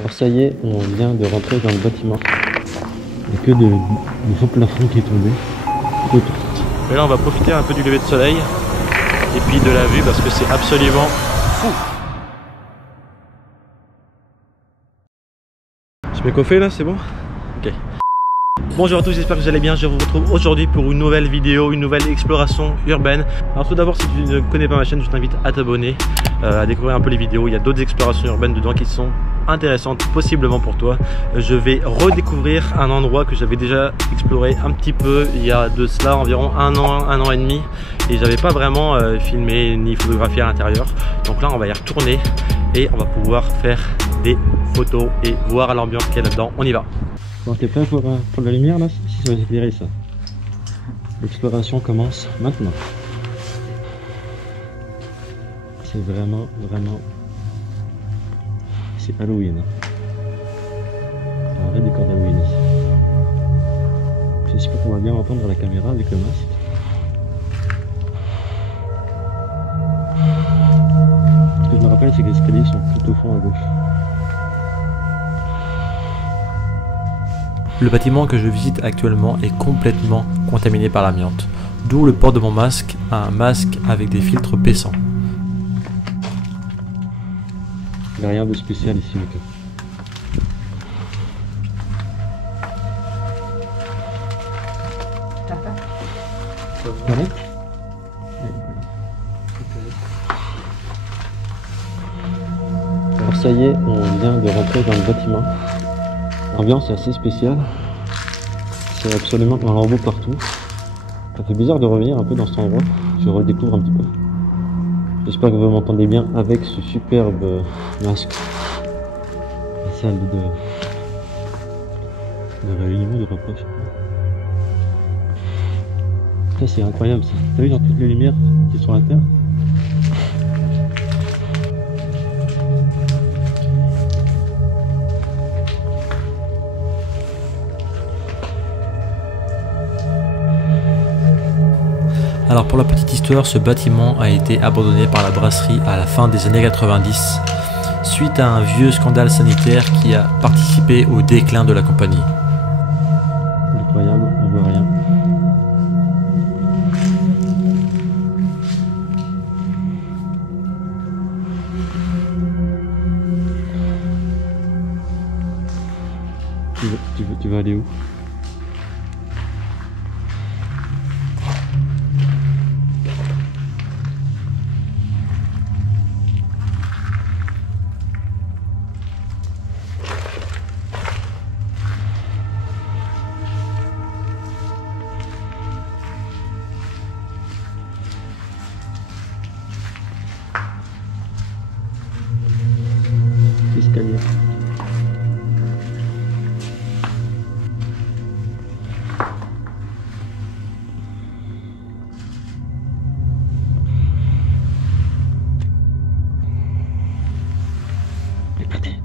Alors ça y est, on vient de rentrer dans le bâtiment. Il n'y a que du faux plafond qui est tombé. Et là on va profiter un peu du lever de soleil et puis de la vue parce que c'est absolument fou. Je m'ai coiffé là, c'est bon? Ok. Bonjour à tous, j'espère que vous allez bien. Je vous retrouve aujourd'hui pour une nouvelle vidéo, une nouvelle exploration urbaine. Alors tout d'abord, si tu ne connais pas ma chaîne, je t'invite à t'abonner, à découvrir un peu les vidéos. Il y a d'autres explorations urbaines dedans qui sont intéressantes possiblement pour toi. Je vais redécouvrir un endroit que j'avais déjà exploré un petit peu il y a de cela environ un an et demi, et j'avais pas vraiment filmé ni photographié à l'intérieur. Donc là on va y retourner et on va pouvoir faire des photos et voir l'ambiance qu'il y a là-dedans. On y va. Bon, t'es prêt pour la lumière là? Si ça va éclairer ça. L'exploration commence maintenant. C'est vraiment c'est Halloween. C'est un vrai décor d'Halloween ici. J'espère qu'on va bien entendre la caméra avec le masque. Ce que je me rappelle, c'est que les escaliers sont tout au fond à gauche. Le bâtiment que je visite actuellement est complètement contaminé par l'amiante, d'où le port de mon masque, un masque avec des filtres baissants. Il n'y a rien de spécial ici, Lucas. Correct. Alors ça y est, on vient de rentrer dans le bâtiment. L'ambiance est assez spéciale. C'est absolument un lambeau partout. Ça fait bizarre de revenir un peu dans cet endroit. Je redécouvre un petit peu. J'espère que vous m'entendez bien avec ce superbe masque. La salle de réunion, de repas, je sais pas. Ça c'est incroyable ça. T'as vu dans toutes les lumières qui sont à terre? Alors pour la petite histoire, ce bâtiment a été abandonné par la brasserie à la fin des années 90 suite à un vieux scandale sanitaire qui a participé au déclin de la compagnie. Incroyable, on voit rien. Tu vas aller où? Escalier. Écoutez.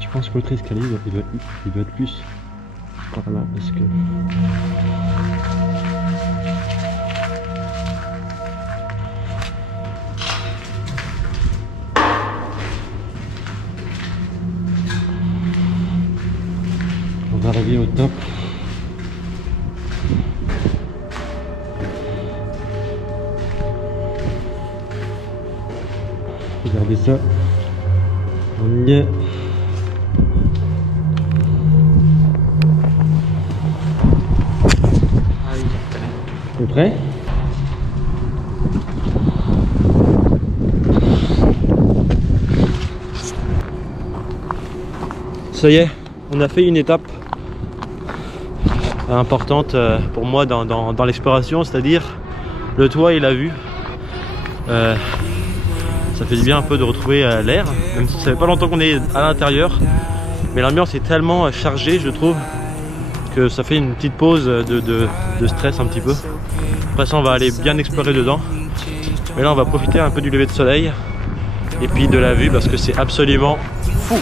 Je pense que l'autre escalier il doit être plus par là parce que on va arriver au top. Regardez ça. On y est. T'es prêt? Ça y est, on a fait une étape importante pour moi dans l'exploration, c'est-à-dire le toit et la vue. Ça fait du bien un peu de retrouver l'air, même si ça fait pas longtemps qu'on est à l'intérieur, mais l'ambiance est tellement chargée, je trouve, que ça fait une petite pause de stress un petit peu. Après ça, on va aller bien explorer dedans, mais là on va profiter un peu du lever de soleil et puis de la vue parce que c'est absolument fou.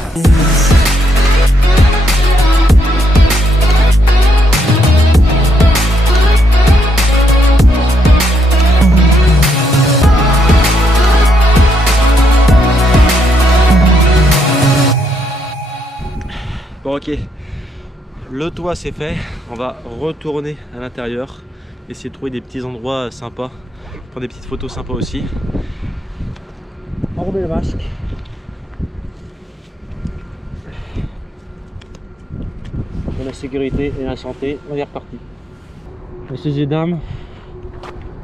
Bon, ok, le toit c'est fait, on va retourner à l'intérieur, essayer de trouver des petits endroits sympas, prendre des petites photos sympas aussi. Enrober le masque. Pour la sécurité et la santé, on est reparti. Messieurs et dames,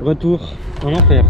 retour en enfer.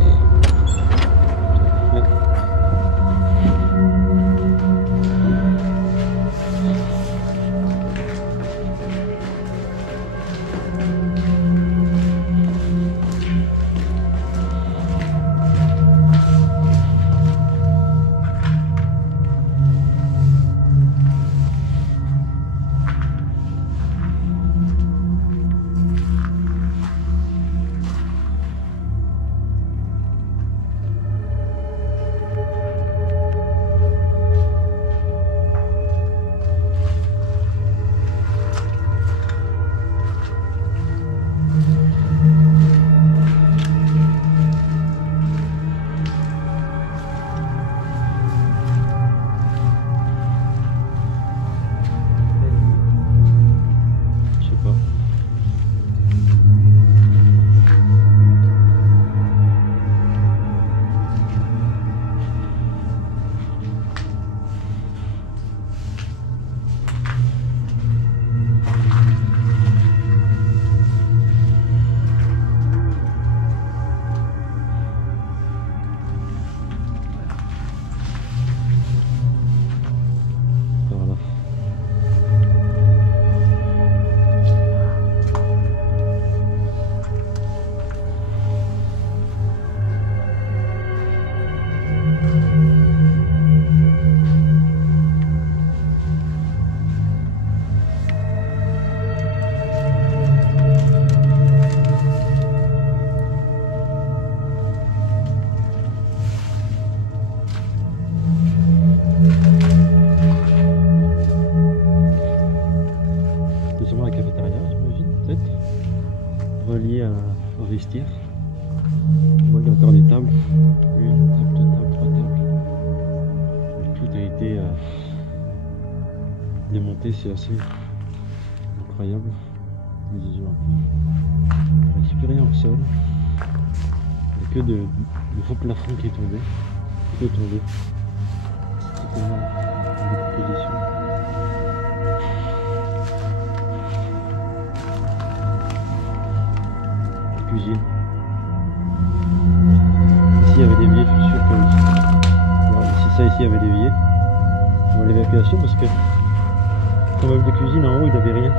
Au vestiaire. On voit qu'il y a encore des tables. Une table, deux tables, trois tables. Tout a été démonté, c'est assez incroyable. Les yeux un peu. Il ne reste plus rien au sol. Il n'y a que du faux plafond qui est tombé. Tout est tombé. C'est tellement en décomposition. Cuisine. Ici il y avait des je suis sûr que oui. Alors, si ça ici il y avait dévié. On va l'évacuation parce que quand même de cuisine en haut il n'y avait rien.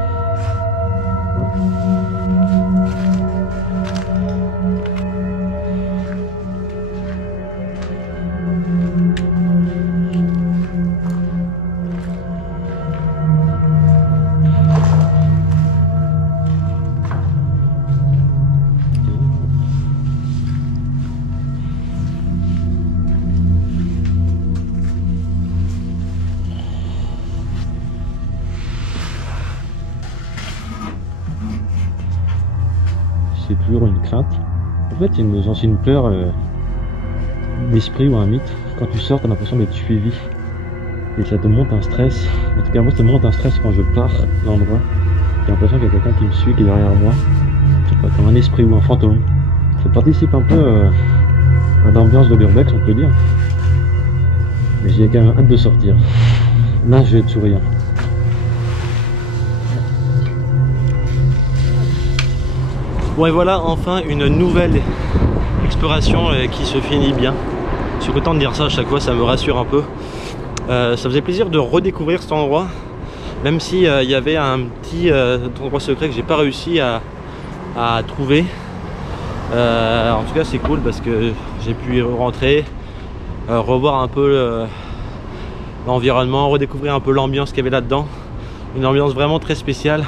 C'est toujours une crainte. En fait, c'est une peur d'esprit ou un mythe. Quand tu sors, tu as l'impression d'être suivi. Et ça te monte un stress. En tout cas, moi, ça me monte un stress quand je pars de l'endroit. J'ai l'impression qu'il y a quelqu'un qui me suit, qui est derrière moi. Je sais pas, comme un esprit ou un fantôme. Ça participe un peu à l'ambiance de l'urbex, on peut dire. Mais j'ai quand même hâte de sortir. Là, je vais être souriant. Bon et voilà enfin une nouvelle exploration qui se finit bien. Je suis content de dire ça à chaque fois, ça me rassure un peu. Ça faisait plaisir de redécouvrir cet endroit, même si il y avait un petit endroit secret que j'ai pas réussi à trouver. En tout cas c'est cool parce que j'ai pu rentrer, revoir un peu l'environnement, redécouvrir un peu l'ambiance qu'il y avait là-dedans. Une ambiance vraiment très spéciale.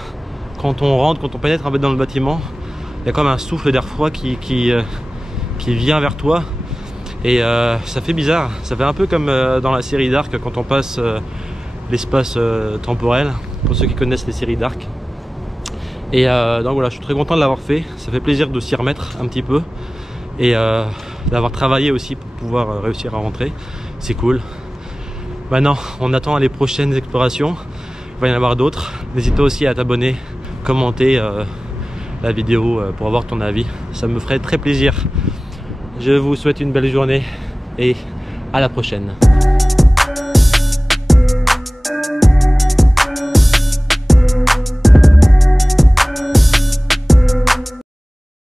Quand on rentre, quand on pénètre un peu dans le bâtiment, il y a comme un souffle d'air froid qui vient vers toi. Et ça fait bizarre, ça fait un peu comme dans la série Dark quand on passe l'espace temporel, pour ceux qui connaissent les séries Dark. Et donc voilà, je suis très content de l'avoir fait, ça fait plaisir de s'y remettre un petit peu et d'avoir travaillé aussi pour pouvoir réussir à rentrer, c'est cool. Maintenant, on attend les prochaines explorations, il va y en avoir d'autres. N'hésite pas aussi à t'abonner, commenter la vidéo pour avoir ton avis, ça me ferait très plaisir. Je vous souhaite une belle journée et à la prochaine.